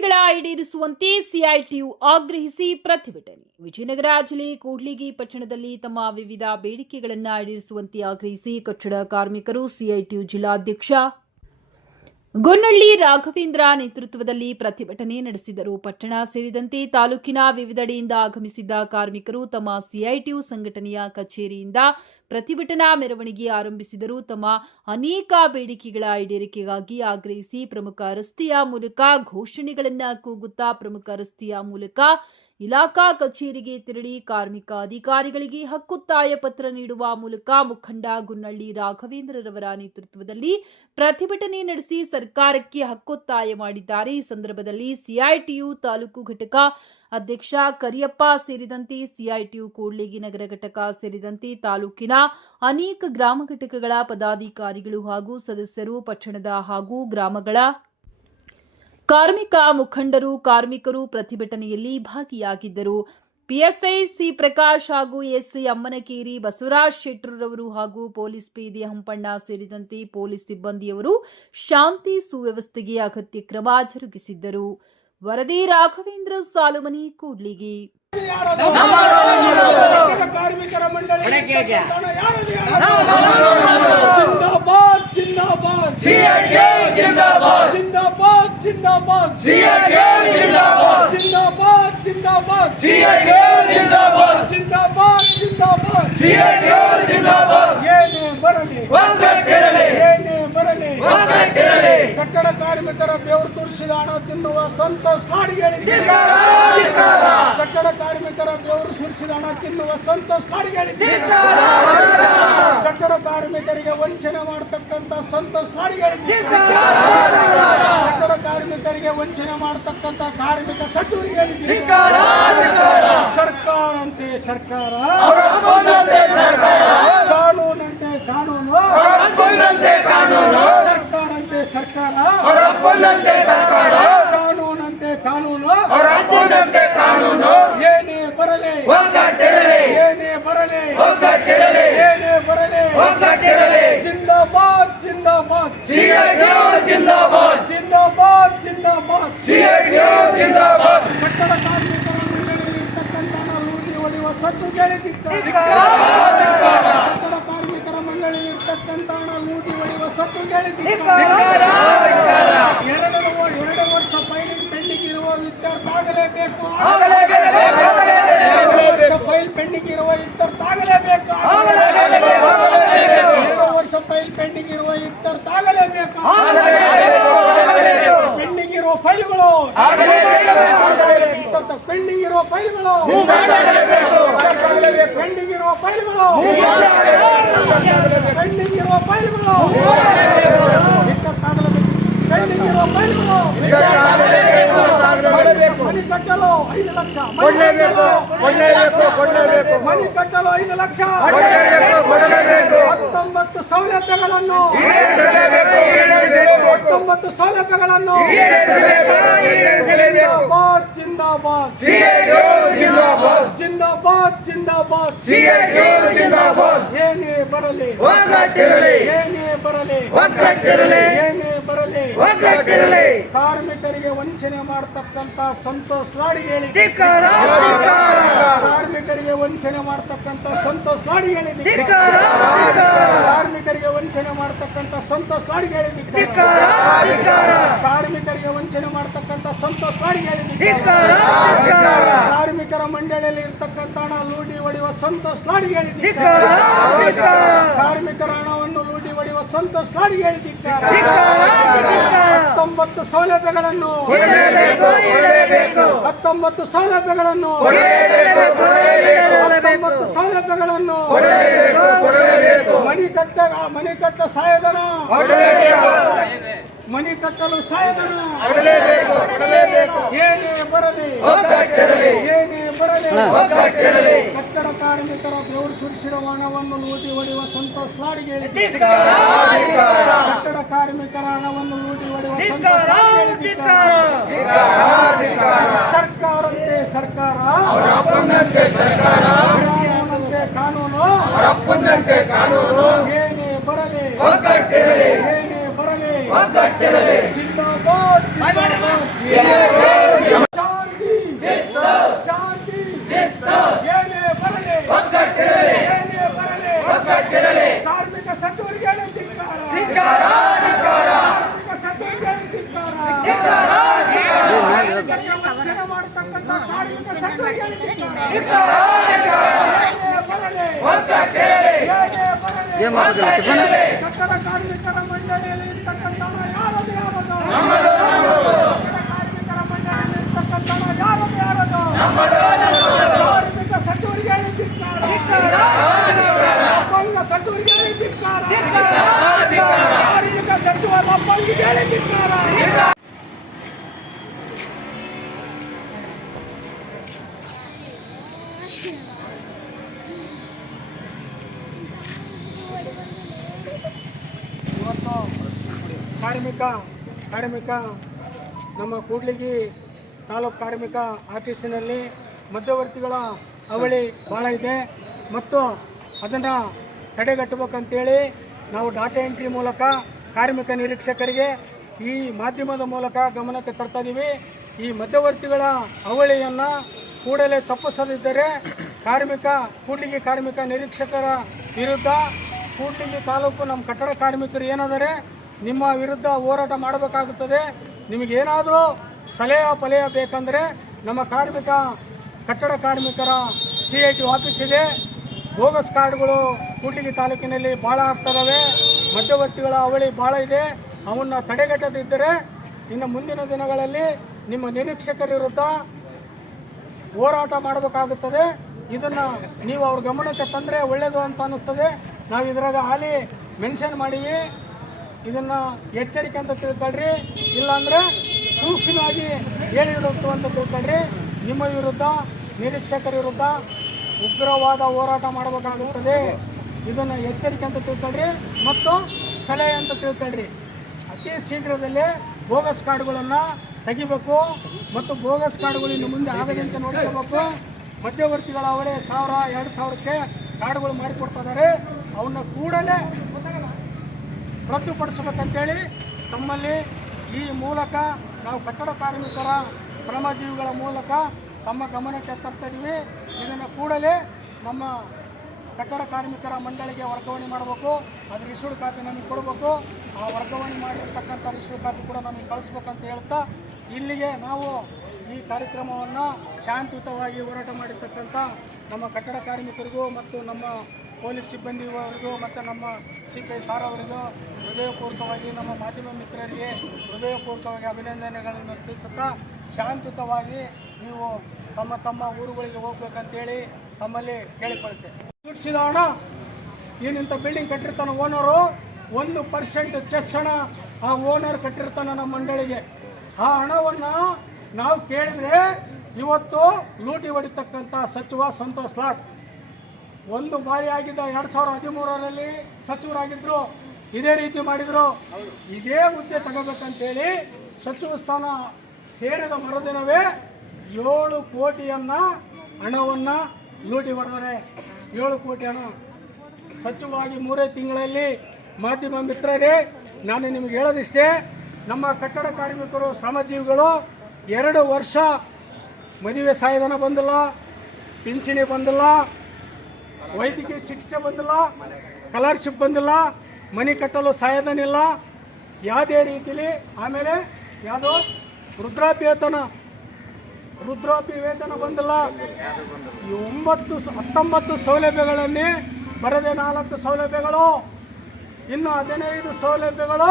ಬೇಡಿಕೆಗಳ ಈಡೇರಿಸುವಂತೆ ಸಿಐಟಿಯು ಆಗ್ರಹಿಸಿ ಪ್ರತಿಭಟನೆ. ವಿಜಯನಗರ ಜಿಲ್ಲೆ ಕೂಡ್ಲಿಗಿ ಪಟ್ಟಣದಲ್ಲಿ ತಮ್ಮ ವಿವಿಧ ಬೇಡಿಕೆಗಳನ್ನು ಈಡೇರಿಸುವಂತೆ ಆಗ್ರಹಿಸಿ ಕಟ್ಟಡ ಕಾರ್ಮಿಕರು ಸಿಐಟಿಯು ಜಿಲ್ಲಾಧ್ಯಕ್ಷ ಗೊನ್ನಳ್ಳಿ ರಾಘವೇಂದ್ರ ನೇತೃತ್ವದಲ್ಲಿ ಪ್ರತಿಭಟನೆ ನಡೆಸಿದರು. ಪಟ್ಟಣ ಸೇರಿದಂತೆ ತಾಲೂಕಿನ ವಿವಿಧೆಡೆಯಿಂದ ಆಗಮಿಸಿದ್ದ ಕಾರ್ಮಿಕರು ತಮ್ಮ ಸಿಐಟಿಯು ಸಂಘಟನೆಯ ಕಚೇರಿಯಿಂದ ಪ್ರತಿಭಟನಾ ಮೆರವಣಿಗೆ ಆರಂಭಿಸಿದರು. ತಮ್ಮ ಅನೇಕ ಬೇಡಿಕೆಗಳ ಈಡೇರಿಕೆಗಾಗಿ ಆಗ್ರಹಿಸಿ ಪ್ರಮುಖ ರಸ್ತೆಯ ಮೂಲಕ ಘೋಷಣೆಗಳನ್ನು ಕೂಗುತ್ತಾ ಪ್ರಮುಖ ರಸ್ತೆಯ ಮೂಲಕ ಇಲಾಖಾ ಕಚೇರಿಗೆ ತೆರಳಿ ಕಾರ್ಮಿಕ ಅಧಿಕಾರಿಗಳಿಗೆ ಹಕ್ಕುತ್ತಾಯ ಪತ್ರ ನೀಡುವ ಮೂಲಕ ಮುಖಂಡ ಗುನ್ನಳ್ಳಿ ರಾಘವೇಂದ್ರರವರ ನೇತೃತ್ವದಲ್ಲಿ ಪ್ರತಿಭಟನೆ ನಡೆಸಿ ಸರ್ಕಾರಕ್ಕೆ ಹಕ್ಕೊತ್ತಾಯ ಮಾಡಿದ್ದಾರೆ. ಈ ಸಂದರ್ಭದಲ್ಲಿ ಸಿಐಟಿಯು ತಾಲೂಕು ಘಟಕ ಅಧ್ಯಕ್ಷ ಕರಿಯಪ್ಪ ಸೇರಿದಂತೆ ಸಿಐಟಿಯು ಕೂಡ್ಲಿಗಿ ನಗರ ಘಟಕ ಸೇರಿದಂತೆ ತಾಲೂಕಿನ ಅನೇಕ ಗ್ರಾಮ ಘಟಕಗಳ ಪದಾಧಿಕಾರಿಗಳು ಹಾಗೂ ಸದಸ್ಯರು ಪಟ್ಟಣದ ಹಾಗೂ ಗ್ರಾಮಗಳ ಕಾರ್ಮಿಕ ಮುಖಂಡರು ಕಾರ್ಮಿಕರು ಪ್ರತಿಭಟನೆಯಲ್ಲಿ ಭಾಗಿಯಾಗಿದ್ದರು. ಪಿಎಸ್ಐ ಸಿ ಪ್ರಕಾಶ್ ಹಾಗೂ ಎಸ್ಸಿ ಅಮ್ಮನಕೇರಿ ಬಸವರಾಜ್ ಶೆಟ್ಟರ್ರವರು ಹಾಗೂ ಪೊಲೀಸ್ ಪೇದೆ ಹಂಪಣ್ಣ ಸೇರಿದಂತೆ ಪೊಲೀಸ್ ಸಿಬ್ಬಂದಿಯವರು ಶಾಂತಿ ಸುವ್ಯವಸ್ಥೆಗೆ ಅಗತ್ಯ ಕ್ರಮ ಜರುಗಿಸಿದ್ದರು. ವರದಿ ರಾಘವೇಂದ್ರ ಸಾಲುಮನಿ ಕೂಡ್ಲಿಗಿ. ಕಾರ್ಮಿಕರ जिंदाबाद सीएल जिंदाबाद जिंदाबाद जिंदाबाद सीएल जिंदाबाद जिंदाबाद जिंदाबाद सीएल जिंदाबाद ಏನು ಬರಲಿ ಒಂದಕ್ಕೆ ಕಟ್ಟಡ ಕಾರ್ಮಿಕರ ಬೆವರು ತುರಿಸಿದ ಹಣ ತಿನ್ನುವ ಸಂತೋಷ್ ನಾಡಿಗೆ ಕಟ್ಟಡ ಕಾರ್ಮಿಕರ ಬೆವರು ಸುರಿಸಿದ ಹಣ ತಿನ್ನುವ ಸಂತೋಷ್ ನಾಡಿಗೆ ಕಟ್ಟಡ ಕಾರ್ಮಿಕರಿಗೆ ವಂಚನೆ ಮಾಡತಕ್ಕಂತ ಸಂತೋಷ್ ನಾಡಿಗೆ ಕಟ್ಟಡ ಕಾರ್ಮಿಕರಿಗೆ ವಂಚನೆ ಮಾಡತಕ್ಕಂತ ಕಾರ್ಮಿಕ ಸಚಿವರಿಗೆ ಸರ್ಕಾರ ಅಂತೆ ಸರ್ಕಾರ. ಕಾನೂನಂತೆ ಕಾನೂನು. ಸರ್ಕಾರ ಸರ್ಕಾರ. ಕಾನೂನಂತೆ ಕಾನೂನು. ಅಪ್ಪನಂತೆ ಕಾನೂನು. ಏನೇ ಬರಲಿ. ಒಗ್ಗಟ್ಟಿರಲಿ. ಏನೇ ಬರಲಿ. ಒಗ್ಗಟ್ಟಿರಲಿ. ಏನೇ ಬರಲಿ. ಒಗ್ಗಟ್ಟಿರಲಿ. ಜಿಂದಾಬಾದ್ ಜಿಂದಾಬಾದ್. ಸಿಎಡಿಒ ಜಿಂದಾಬಾದ್. ಜಿಂದಾಬಾದ್ ಜಿಂದಾಬಾದ್. ಸಿಎಡಿಒ ಜಿಂದಾಬಾದ್. ಕಟ್ಟಡ ಕಾರ್ಮಿಕರ ಮುನ್ನಡೆಯಲ್ಲಿ ಇರ್ತಕ್ಕಂಥ ನಾವು ರೂಢಿ ಹೊಡೆಯುವ ಸತ್ತು ಕಟ್ಟಡ ಕಾರ್ಮಿಕರ ಮಂಡಳಿಯಲ್ಲಿ ಇರ್ತಕ್ಕಂಥ ನಾವು ಹೊಡೆಯುವ ಸತ್ತು ಆಗಲೇಬೇಕು ಎರಡು ವರ್ಷ ಫೈಲ್ ಪೆಂಡಿಂಗ್ ಇರುವ ಇತ್ಯರ್ಥ ಆಗಲೇಬೇಕು ಎರಡು ವರ್ಷ ಫೈಲ್ ಪೆಂಡಿಂಗ್ ಇರುವ ಇತ್ಯರ್ಥ ಆಗಲೇಬೇಕು ಪೆಂಡಿಂಗ್ ಇರುವ ಫೈಲ್ಗಳು ಇತ್ಯರ್ಥ ಪೆಂಡಿಂಗ್ ಇರುವ ಫೈಲ್ಗಳು ಪೆಂಡಿಂಗ್ ಇರುವ ಫೈಲ್ಗಳು ಪೆಂಡಿಂಗ್ ಇರುವ ಫೈಲ್ಗಳು ಇತ್ಯರ್ಥ ಆಗಲೇಬೇಕು ಪೆಂಡಿಂಗ್ ಇರುವ ಫೈಲ್ಗಳು ಮನಿ ಕಟ್ಟಲು ಐದು ಲಕ್ಷ. ಕೊಡಲೇಬೇಕು ಕೊಡಲೇಬೇಕು ಕೊಡಲೇಬೇಕು. ಮನಿ ಕಟ್ಟಲು ಐದು ಲಕ್ಷ. ಹತ್ತೊಂಬತ್ತು ಸೌಲಭ್ಯಗಳನ್ನು. ಹತ್ತೊಂಬತ್ತು ಸೌಲಭ್ಯಗಳನ್ನು. ಜಿಂದಾಬಾದ್ ಜಿಂದಾಬಾದ್. ಜಿಂದಾಬಾದ್. ಜಿಂದಾಬಾದ್ ಏನೇ ಬರಲಿ. ಏನೇ ಬರಲಿ. ಏನೇ ಬರಲಿ. ಕಾರ್ಮಿಕರಿಗೆ ವಂಚನೆ ಮಾಡತಕ್ಕಂತ ಸಂತೋಷ್ ಲಾಡಿ ಹೇಳಿ. ಕಾರ್ಮಿಕರಿಗೆ ವಂಚನೆ ಮಾಡತಕ್ಕಂತ ಸಂತೋಷ್ ಲಾಡಿ ಹೇಳಿ. ಕಾರ್ಮಿಕರಿಗೆ ವಂಚನೆ ಮಾಡತಕ್ಕಂತ ಸಂತೋಷ್ ಲಾಡಿ ಹೇಳಿ. ಕಾರ್ಮಿಕರಿಗೆ ವಂಚನೆ ಮಾಡತಕ್ಕಂತ ಸಂತೋಷ್ ಲಾಡಿ ಹೇಳಿ. ಕಾರ್ಮಿಕರ ಮಂಡಳಿಯಲ್ಲಿ ಇರ್ತಕ್ಕಂತ ಹಣ ಲೂಟಿ ಹೊಡೆಯುವ ಸಂತೋಷ್ ಲಾಡಿ ಹೇಳಿ. ಕಾರ್ಮಿಕರ ಹೊಡೆಯುವ ಸಂತೋಷ್ ಲಾಡಿ ಹೇಳಿ ಹತ್ತೊಂಬತ್ತು ಸೌಲಭ್ಯಗಳನ್ನು. ಹತ್ತೊಂಬತ್ತು ಸೌಲಭ್ಯಗಳನ್ನು. ಹತ್ತೊಂಬತ್ತು ಸೌಲಭ್ಯಗಳನ್ನು. ಮಣಿ ಕಟ್ಟ ಮಣಿ ಕಟ್ಟ ಸಾಯದನ. ಮನಿ ಕಟ್ಟಲು ಸಹಾಯಧನ ಏನೇ ಬರಲಿ. ಏನೇ ಬರಲಿ. ಕಾರ್ಮಿಕರ ಬೆವರು ಸುರಿಸಿರುವ ಹಣವನ್ನು ಲೂಟಿ ಹೊಡೆಯುವ ಸಂತೋಷ ಲಾಡಿಗೆ. ಕಟ್ಟಡ ಕಾರ್ಮಿಕರ ಹಣವನ್ನು ಲೂಟಿ ಹೊಡೆಯುವ ಸರ್ಕಾರಂತೆ ಸರ್ಕಾರ. ಕಾನೂನು. ಕಾನೂನು. ಏನೇ ಬರಲಿ. ಏನೇ ಬರಲಿ. ಜಿಂದಾಬಾದ್ ಜಿಂದಾಬಾದ್. ಕಟ್ಟಡ ಕಾರ್ಮಿಕರ ಮಂಡಳಿಯಲ್ಲಿ ಇರ್ತಕ್ಕಂಥ ಯಾರದು ಯಾರದು ಕಟ್ಟಡ ಕಾರ್ಮಿಕರ ಮಂಡಳಿಯಲ್ಲಿ ಇರ್ತಕ್ಕಂಥ ಯಾರದು ಯಾರದು ಕಾರ್ಮಿಕ ಸಚಿವರಿಗೆ ಧಿಕ್ಕಾರ. ಲಬ್ಬಂಗ ಸಚಿವರಿಗೆ ಧಿಕ್ಕಾರ. ಕಾರ್ಮಿಕ ಸಚಿವ ಲಬ್ಬಂಗಿಗೆ ಧಿಕ್ಕಾರ. ಇವತ್ತು ಕಾರ್ಮಿಕ ಕಾರ್ಮಿಕ, ನಮ್ಮ ಕೂಡ್ಲಿಗಿ ತಾಲೂಕು ಕಾರ್ಮಿಕ ಆಫೀಸಿನಲ್ಲಿ ಮಧ್ಯವರ್ತಿಗಳ ಅವಳಿ ಭಾಳ ಇದೆ. ಮತ್ತು ಅದನ್ನು ತಡೆಗಟ್ಟಬೇಕಂತೇಳಿ ನಾವು ಡಾಟಾ ಎಂಟ್ರಿ ಮೂಲಕ ಕಾರ್ಮಿಕ ನಿರೀಕ್ಷಕರಿಗೆ ಈ ಮಾಧ್ಯಮದ ಮೂಲಕ ಗಮನಕ್ಕೆ ತರ್ತಾ ಇದ್ದೀವಿ ಈ ಮಧ್ಯವರ್ತಿಗಳ ಅವಳಿಯನ್ನು ಕೂಡಲೇ ತಪ್ಪಿಸದಿದ್ದರೆ ಕಾರ್ಮಿಕ, ಕೂಡ್ಲಿಗಿ ಕಾರ್ಮಿಕ ನಿರೀಕ್ಷಕರ ವಿರುದ್ಧ, ಕೂಡ್ಲಿಗಿ ತಾಲೂಕು ನಮ್ಮ ಕಟ್ಟಡ ಕಾರ್ಮಿಕರು ಏನಾದರೆ ನಿಮ್ಮ ವಿರುದ್ಧ ಹೋರಾಟ ಮಾಡಬೇಕಾಗುತ್ತದೆ. ನಿಮಗೇನಾದರೂ ಸಲಹೆ ಪಲಹೆ ಬೇಕಂದರೆ ನಮ್ಮ ಕಾರ್ಮಿಕ, ಕಟ್ಟಡ ಕಾರ್ಮಿಕರ ಸಿ ಐ ಟಿ ಆಫೀಸ್ ಇದೆ. ಬೋಗಸ್ ಕಾರ್ಡ್ಗಳು ಕೂಡ್ಲಿಗಿ ತಾಲೂಕಿನಲ್ಲಿ ಭಾಳ ಆಗ್ತದವೆ ಮಧ್ಯವರ್ತಿಗಳ ಅವಳಿ ಭಾಳ ಇದೆ. ಅವನ್ನು ತಡೆಗಟ್ಟದಿದ್ದರೆ ಇನ್ನು ಮುಂದಿನ ದಿನಗಳಲ್ಲಿ ನಿಮ್ಮ ನಿರೀಕ್ಷಕರ ವಿರುದ್ಧ ಹೋರಾಟ ಮಾಡಬೇಕಾಗುತ್ತದೆ. ಇದನ್ನು ನೀವು ಅವ್ರ ಗಮನಕ್ಕೆ ತಂದರೆ ಒಳ್ಳೆಯದು ಅಂತ ಅನ್ನಿಸ್ತದೆ. ನಾವು ಇದರಾಗ ಹಾಲಿ ಮೆನ್ಷನ್ ಮಾಡೀವಿ. ಇದನ್ನು ಎಚ್ಚರಿಕೆ ಅಂತ ತಿಳ್ಕೊಳ್ರಿ. ಇಲ್ಲಾಂದರೆ ಸೂಕ್ಷ್ಮವಾಗಿ ಹೇಳಿರುತ್ತೆ ಅಂತ ತಿಳ್ಕೊಳ್ರಿ. ನಿಮ್ಮ ವಿರುದ್ಧ, ನಿರೀಕ್ಷಕರ ವಿರುದ್ಧ ಉಗ್ರವಾದ ಹೋರಾಟ ಮಾಡಬೇಕಾಗುತ್ತದೆ. ಇದನ್ನು ಎಚ್ಚರಿಕೆ ಅಂತ ತಿಳ್ಕೊಳ್ರಿ. ಮತ್ತು ಸಲಹೆ ಅಂತ ತಿಳ್ಕೊಳ್ರಿ. ಅತಿ ಶೀಘ್ರದಲ್ಲೇ ಬೋಗಸ್ ಕಾರ್ಡ್ಗಳನ್ನು ತೆಗಿಬೇಕು. ಮತ್ತು ಬೋಗಸ್ ಕಾರ್ಡ್ಗಳು ಇನ್ನು ಮುಂದೆ ಆಗದಂತೆ ನೋಡ್ಕೋಬೇಕು. ಮಧ್ಯವರ್ತಿಗಳ ಅವರೇ ಸಾವಿರ, ಎರಡು ಸಾವಿರಕ್ಕೆ ಕಾರ್ಡ್ಗಳು ಮಾಡಿಕೊಡ್ತಾ ಇದ್ದಾರೆ ಅವನ್ನ ಕೂಡಲೇ ರದ್ದುಪಡಿಸಬೇಕಂತೇಳಿ ತಮ್ಮಲ್ಲಿ ಈ ಮೂಲಕ ನಾವು ಕಟ್ಟಡ ಕಾರ್ಮಿಕರ ಶ್ರಮಜೀವಿಗಳ ಮೂಲಕ ತಮ್ಮ ಗಮನಕ್ಕೆ ತರ್ತಿದ್ದೀವಿ ಇದನ್ನು ಕೂಡಲೇ ನಮ್ಮ ಕಟ್ಟಡ ಕಾರ್ಮಿಕರ ಮಂಡಳಿಗೆ ವರ್ಗಾವಣೆ ಮಾಡಬೇಕು. ಅದು ರಿಸೂಡ್ ಖಾತೆ ನಮಗೆ ಕೊಡಬೇಕು. ಆ ವರ್ಗಾವಣೆ ಮಾಡಿರ್ತಕ್ಕಂಥ ರಿಸೂಡ್ ಖಾತೆ ಕೂಡ ನಮಗೆ ಕಳಿಸ್ಬೇಕಂತ ಹೇಳ್ತಾ ಇಲ್ಲಿಗೆ ನಾವು ಈ ಕಾರ್ಯಕ್ರಮವನ್ನು ಶಾಂತಿಯುತವಾಗಿ ಹೋರಾಟ ಮಾಡಿರ್ತಕ್ಕಂಥ ನಮ್ಮ ಕಟ್ಟಡ ಕಾರ್ಮಿಕರಿಗೂ ಮತ್ತು ನಮ್ಮ ಪೊಲೀಸ್ ಸಿಬ್ಬಂದಿವರಿಗೂ ಮತ್ತು ನಮ್ಮ ಸಿ ಪಿ ಐ ಸಾರ್ ಅವರಿಗೂ ಹೃದಯಪೂರ್ವಕವಾಗಿ, ನಮ್ಮ ಮಾಧ್ಯಮ ಮಿತ್ರರಿಗೆ ಹೃದಯಪೂರ್ವಕವಾಗಿ ಅಭಿನಂದನೆಗಳನ್ನು ತಿಳಿಸುತ್ತಾ ಶಾಂತಿಯುತವಾಗಿ ನೀವು ತಮ್ಮ ತಮ್ಮ ಊರುಗಳಿಗೆ ಹೋಗ್ಬೇಕಂತೇಳಿ ತಮ್ಮಲ್ಲಿ ಕೇಳಿಕೊಳ್ತೇವೆ ಹಣ ಏನಿಂತ ಬಿಲ್ಡಿಂಗ್ ಕಟ್ಟಿರ್ತಾನೆ ಓನರು ಒಂದು ಪರ್ಸೆಂಟ್ ಚೆಸ್ ಹಣ ಆ ಓನರ್ ಕಟ್ಟಿರ್ತಾನೆ ನಮ್ಮ ಮಂಡಳಿಗೆ. ಆ ಹಣವನ್ನು ನಾವು ಕೇಳಿದರೆ ಇವತ್ತು ಲೂಟಿ ಹೊಡಿತಕ್ಕಂಥ ಸಚಿವ ಸಂತೋಷ್ ಲಾಡ್. ಒಂದು ಬಾರಿ ಆಗಿದ್ದ ಎರಡು ಸಾವಿರದ ಹದಿಮೂರರಲ್ಲಿ ಸಚಿವರಾಗಿದ್ದರು ಇದೇ ರೀತಿ ಮಾಡಿದರು. ಇದೇ ಹುದ್ದೆ ತಗೋಬೇಕಂತೇಳಿ ಸಚಿವ ಸ್ಥಾನ ಸೇರಿದ ಮರುದಿನವೇ ಏಳು ಕೋಟಿಯನ್ನು ಹಣವನ್ನು ಲೂಟಿ ಹೊಡೆದರೆ. ಏಳು ಕೋಟಿ ಹಣ. ಸಚಿವವಾಗಿ ಮೂರೇ ತಿಂಗಳಲ್ಲಿ ಮಾಧ್ಯಮ ಮಿತ್ರರೇ, ನಾನು ನಿಮಗೆ ಹೇಳೋದಿಷ್ಟೇ, ನಮ್ಮ ಕಟ್ಟಡ ಕಾರ್ಮಿಕರು ಶ್ರಮಜೀವಿಗಳು ಎರಡು ವರ್ಷ ಮದುವೆ ಸಾಯಧನ ಬಂದಿಲ್ಲ, ಪಿಂಚಣಿ ಬಂದಿಲ್ಲ ವೈದ್ಯಕೀಯ ಚಿಕಿತ್ಸೆ ಬಂದಿಲ್ಲ ಸ್ಕಾಲರ್ಶಿಪ್ ಬಂದಿಲ್ಲ, ಮನೆ ಕಟ್ಟಲು ಸಹಾಯಧನ ಇಲ್ಲ ಯಾವುದೇ ರೀತಿಲಿ ಆಮೇಲೆ ಯಾವುದೋ ರುದ್ರಾಪಿ ವೇತನ ಬಂದಿಲ್ಲ. ಈ ಒಂಬತ್ತು ಹತ್ತೊಂಬತ್ತು ಸೌಲಭ್ಯಗಳಲ್ಲಿ ಬರದೆ ನಾಲ್ಕು ಸೌಲಭ್ಯಗಳು, ಇನ್ನು ಹದಿನೈದು ಸೌಲಭ್ಯಗಳು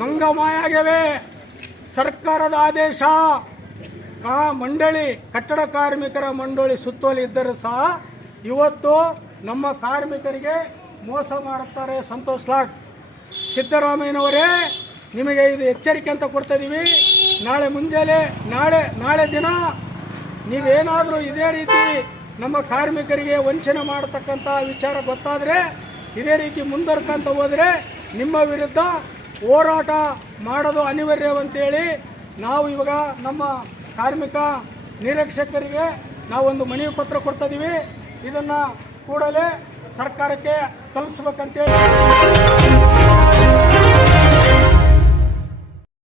ಮಂಗಮಾಯಾಗಿವೆ ಸರ್ಕಾರದ ಆದೇಶ ಆ ಮಂಡಳಿ, ಕಟ್ಟಡ ಕಾರ್ಮಿಕರ ಮಂಡಳಿ ಸುತ್ತೋಲೆ ಇದ್ದರೂ ಸಹ ಇವತ್ತು ನಮ್ಮ ಕಾರ್ಮಿಕರಿಗೆ ಮೋಸ ಮಾಡುತ್ತಾರೆ ಸಂತೋಷ್ ಲಾಡ್. ಸಿದ್ದರಾಮಯ್ಯನವರೇ, ನಿಮಗೆ ಇದು ಎಚ್ಚರಿಕೆ ಅಂತ ಕೊಡ್ತಾ ಇದೀವಿ. ನಾಳೆ ಮುಂಜಾನೆ, ನಾಳೆ ನಾಳೆ ದಿನ ನೀವೇನಾದರೂ ಇದೇ ರೀತಿ ನಮ್ಮ ಕಾರ್ಮಿಕರಿಗೆ ವಂಚನೆ ಮಾಡತಕ್ಕಂಥ ವಿಚಾರ ಗೊತ್ತಾದರೆ, ಇದೇ ರೀತಿ ಮುಂದುವರ್ಕಂತ ಹೋದರೆ ನಿಮ್ಮ ವಿರುದ್ಧ ಹೋರಾಟ ಮಾಡೋದು ಅನಿವಾರ್ಯವಂತೇಳಿ ನಾವು ಇವಾಗ ನಮ್ಮ ಕಾರ್ಮಿಕ ನಿರೀಕ್ಷಕರಿಗೆ ನಾವೊಂದು ಮನವಿ ಪತ್ರ ಕೊಡ್ತಾ ಇದನ್ನು ಕೂಡಲೇ ಸರ್ಕಾರಕ್ಕೆ ತಲುಪಿಸ್ಬೇಕಂತೇಳಿ.